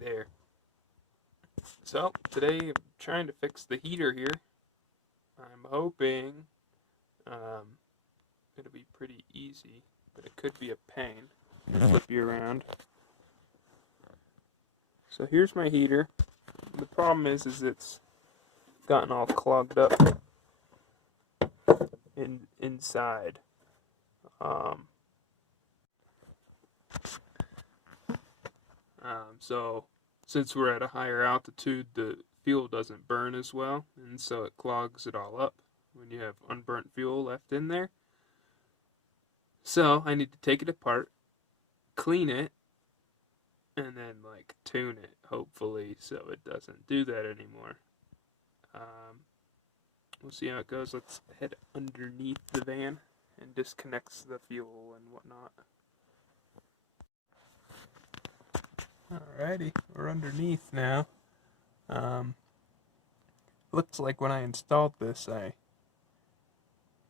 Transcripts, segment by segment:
there. So today I'm trying to fix the heater here. I'm hoping it'll be pretty easy, but it could be a pain. Flip you around. So here's my heater. The problem is it's gotten all clogged up inside. So since we're at a higher altitude, the fuel doesn't burn as well, and so it clogs it all up when you have unburnt fuel left in there. So I need to take it apart, clean it, and then tune it, hopefully, so it doesn't do that anymore. We'll see how it goes. Let's head underneath the van and disconnects the fuel and whatnot. Alrighty, we're underneath now. Looks like when I installed this, I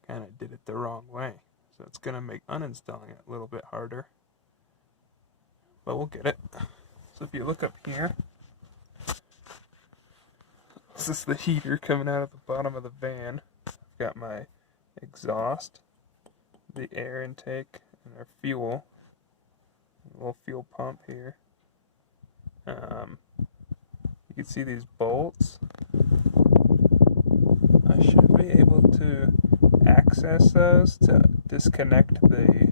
kind of did it the wrong way. So it's going to make uninstalling it a little bit harder. But we'll get it. So if you look up here, this is the heater coming out of the bottom of the van. I've got my exhaust, the air intake, and our fuel. A little fuel pump here. You can see these bolts. I should be able to access those to disconnect the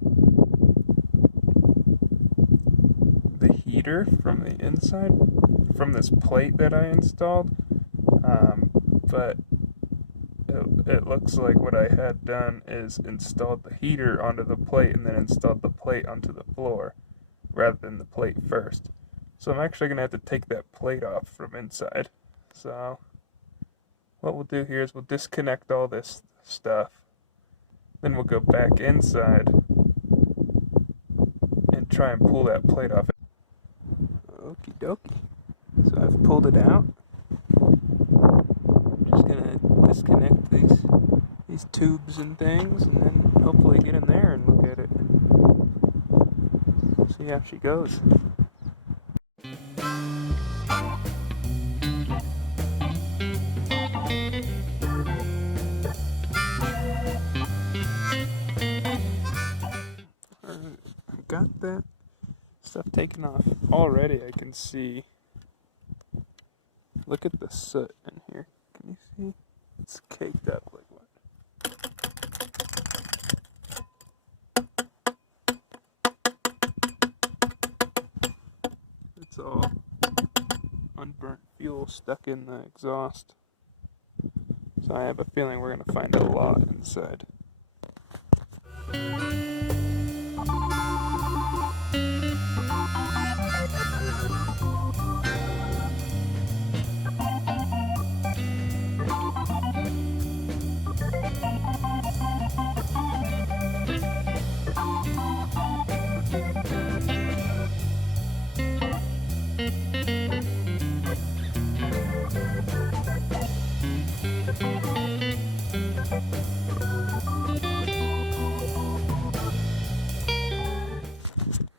heater from the inside, from this plate that I installed. But it looks like what I had done is installed the heater onto the plate and then installed the plate onto the floor rather than the plate first. So I'm actually going to have to take that plate off from inside. So what we'll do here is we'll disconnect all this stuff. Then we'll go back inside and try and pull that plate off. Okie dokie. So I've pulled it out. Just going to disconnect these tubes and things and then hopefully get in there and look at it. See how she goes. Got that stuff taken off. Already I can see, look at the soot in here. Can you see? It's caked up like what? It's all unburnt fuel stuck in the exhaust. So I have a feeling we're going to find a lot inside.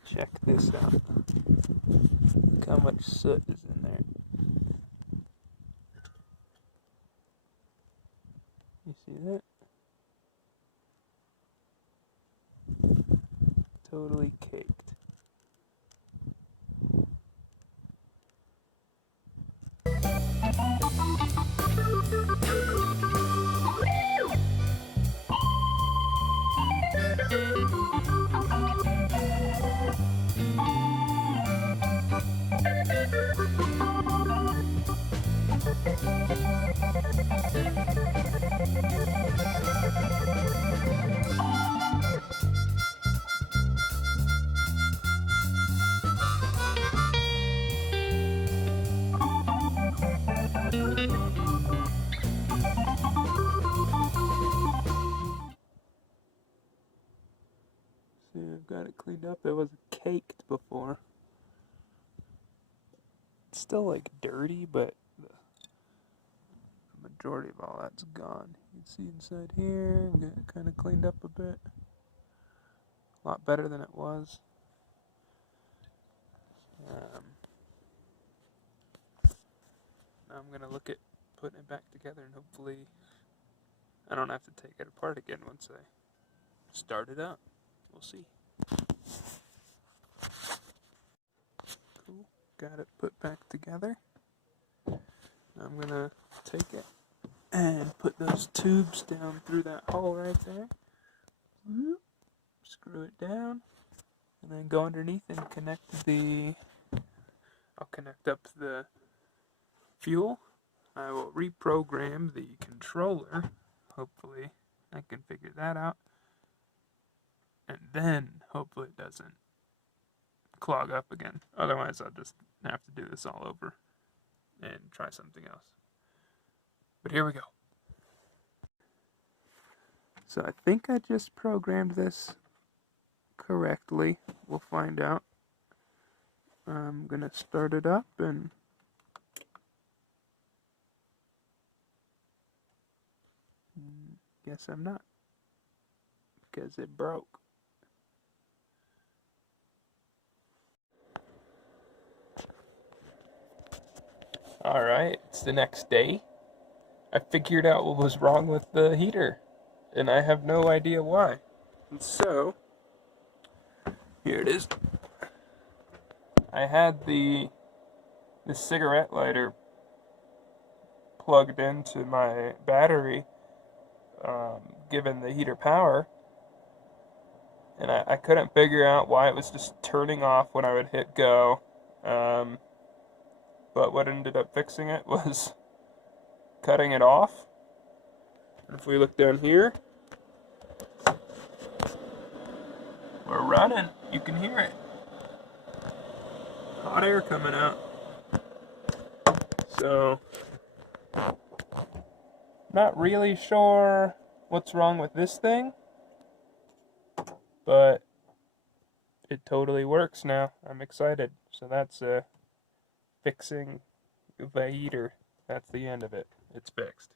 Check this out. Look how much soot is in there. You see that? Totally caked. See, I've got it cleaned up. It was caked before. It's still dirty, but the majority of all that's gone. You can see inside here, we got it kind of cleaned up a bit. A lot better than it was. I'm going to look at putting it back together, and hopefully I don't have to take it apart again once I start it up. We'll see. Cool. Got it put back together. I'm going to take it and put those tubes down through that hole right there. Screw it down, and then go underneath and I'll connect up the fuel. I will reprogram the controller. Hopefully I can figure that out. And then hopefully it doesn't clog up again. Otherwise I'll just have to do this all over and try something else. But here we go. So I think I just programmed this correctly. We'll find out. I'm gonna start it up and guess I'm not, because it broke. Alright, it's the next day. I figured out what was wrong with the heater, and I have no idea why. And so, here it is. I had the cigarette lighter plugged into my battery, giving the heater power, and I couldn't figure out why it was just turning off when I would hit go. But what ended up fixing it was cutting it off. And if we look down here, we're running. You can hear it. Hot air coming out. So, not really sure what's wrong with this thing, but it totally works now. I'm excited. So that's fixing the heater. That's the end of it. It's fixed.